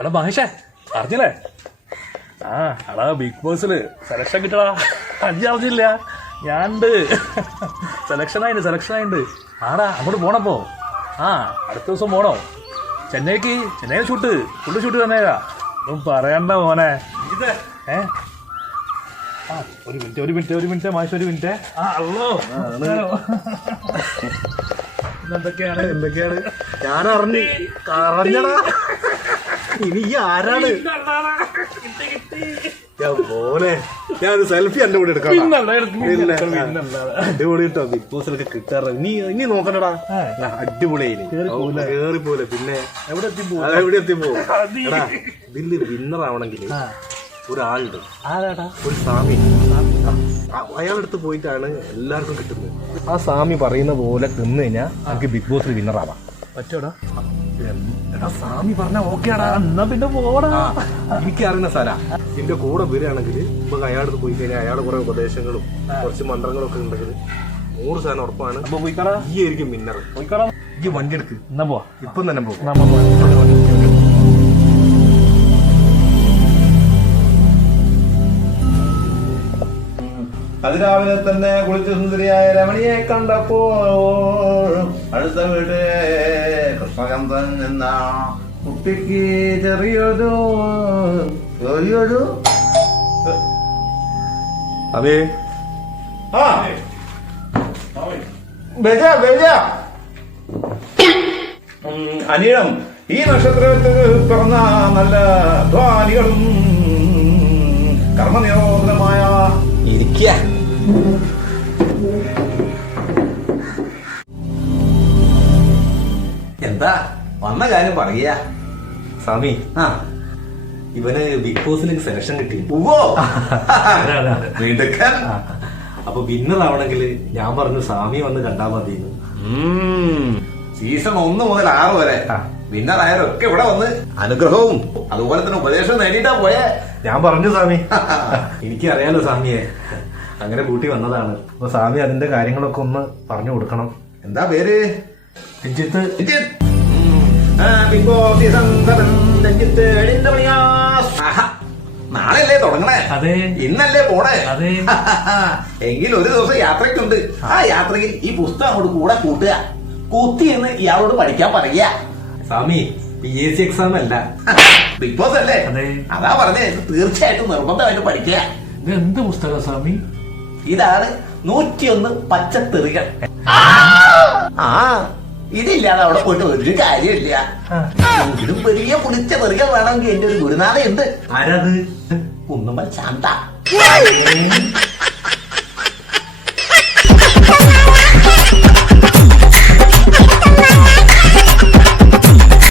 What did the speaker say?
എടാ മഹേഷേ അറിഞ്ഞില്ലേ? ആ എടാ ബിഗ് ബോസില് സെലക്ഷൻ കിട്ടടാ. അഞ്ച് അറിഞ്ഞില്ല? ഞാനുണ്ട്. സെലക്ഷൻ ആയിണ്ട്. ആടാ അങ്ങോട്ട് പോണപ്പോ. ആ അടുത്ത ദിവസം പോണോ? ചെന്നൈയിൽ ഫുള്ള് ഷൂട്ട് തന്നേക്കാ. ഒന്നും പറയണ്ട മോനെ. ഏ ആ ഒരു മിനിറ്റ് മാഷ് ഒരു മിനിറ്റ്. ആ അല്ലോ എന്തൊക്കെയാണ് ഞാൻ അറിഞ്ഞടാ. ഇനി ആരാണ് മോനെ? ഞാൻ സെൽഫി എന്റെ കൂടെ എടുക്കാം. അടിപൊളി കേട്ടോ. ബിഗ് ബോസിലൊക്കെ കിട്ടാറ്. ഇനി നോക്കണ്ടടാ. അടിപൊളിയായി കേറിപ്പോലെ. പിന്നെ എവിടെ എത്തിപ്പോ ഇതില് വിന്നർ ആവണമെങ്കിൽ ഒരാളുണ്ട്. ഒരു സ്വാമി. അയാളടുത്ത് പോയിട്ടാണ് എല്ലാവർക്കും കിട്ടുന്നത്. ആ സ്വാമി പറയുന്ന പോലെ തിന്നു കഴിഞ്ഞാൽ നമുക്ക് ബിഗ് ബോസിൽ വിന്നർ ആവാം. പറ്റോടാ? എടാ സ്വാമി പറഞ്ഞ ഓക്കേടാ. എന്നാ പിന്നെ പോടാ. എനിക്കറിയുന്ന സ്ഥല നിന്റെ കൂടെ വരികയാണെങ്കിൽ ഇപ്പൊ അയാളടുത്ത് പോയി കഴിഞ്ഞാൽ അയാളുടെ കുറെ ഉപദേശങ്ങളും കുറച്ച് മന്ത്രങ്ങളും ഒക്കെ ഉണ്ടെങ്കിൽ 100% ഉറപ്പാണ് ഈ ആയിരിക്കും വിന്നർ. ഈ വണ്ടി എടുക്ക്. എന്നാ പോവാ. ഇപ്പം തന്നെ പോകും. അതിരാവിലെ തന്നെ കുളിച്ച് സുന്ദരിയായ രമണിയെ കണ്ടപ്പോൾ അടുത്ത വീട് കൃഷ്ണകാന്തൻ എന്ന കുട്ടിക്ക് ചെറിയൊരു അതെ അനിയം ഈ നക്ഷത്രത്തിൽ പിറന്ന നല്ല ധ്വാനികളും കർമ്മനിരോധനമായ ഇരിക്ക. എന്താ വന്ന കാര്യം പറയാ സ്വാമി? ആ ഇവന് ബിഗ് ബോസിലേക്ക് സെലക്ഷൻ കിട്ടി. വീണ്ടൊക്കെ അപ്പൊ വിന്നർ ആവണമെങ്കിൽ ഞാൻ പറഞ്ഞു സ്വാമി വന്ന് കണ്ടാ മതി. സീസൺ 1 മുതൽ 6 വരെ വിന്നർ ആയവരൊക്കെ ഇവിടെ വന്ന് അനുഗ്രഹവും അതുപോലെ തന്നെ ഉപദേശവും നേടിയിട്ടാ പോയേ. ഞാൻ പറഞ്ഞു സ്വാമി. എനിക്കറിയാലോ സ്വാമിയെ, അങ്ങനെ കൂട്ടി വന്നതാണ്. അപ്പൊ സ്വാമി അതിന്റെ കാര്യങ്ങളൊക്കെ ഒന്ന് പറഞ്ഞു കൊടുക്കണം. എന്താ പേര്? Ranjith. Big boss season 7 Ranjith നാളെയല്ലേ തുടങ്ങണേ? അതെ. ഇന്നല്ലേ പോണേ? അതെ. എങ്കിൽ ഒരു ദിവസം യാത്രയ്ക്കുണ്ട്. ആ യാത്രയിൽ ഈ പുസ്തകം അങ്ങോട്ട് കൂടെ കൂട്ടുക, കുത്തി എന്ന് ഇയാളോട് പഠിക്കാൻ പറയുക. സ്വാമി PSC എക്സാം അല്ല, ബിഗ് ബോസ് അല്ലേ? അതാ പറഞ്ഞേ, തീർച്ചയായിട്ടും നിർബന്ധമായിട്ട് പഠിക്കുക. ഇത് എന്ത് പുസ്തകം സ്വാമി? ഇതാണ് 101 പച്ചത്തെറികൾ. ആ ഇതില്ലാതെ അവിടെ പോയിട്ട് ഒരു കാര്യമില്ല. ഇതിലും വലിയ പുളിച്ച തെറികൾ വേണമെങ്കിൽ എന്റെ ഒരു ഗുരുനാഥയുണ്ട്. ആരാത്? കുന്നുമ്മൽ ശാന്ത.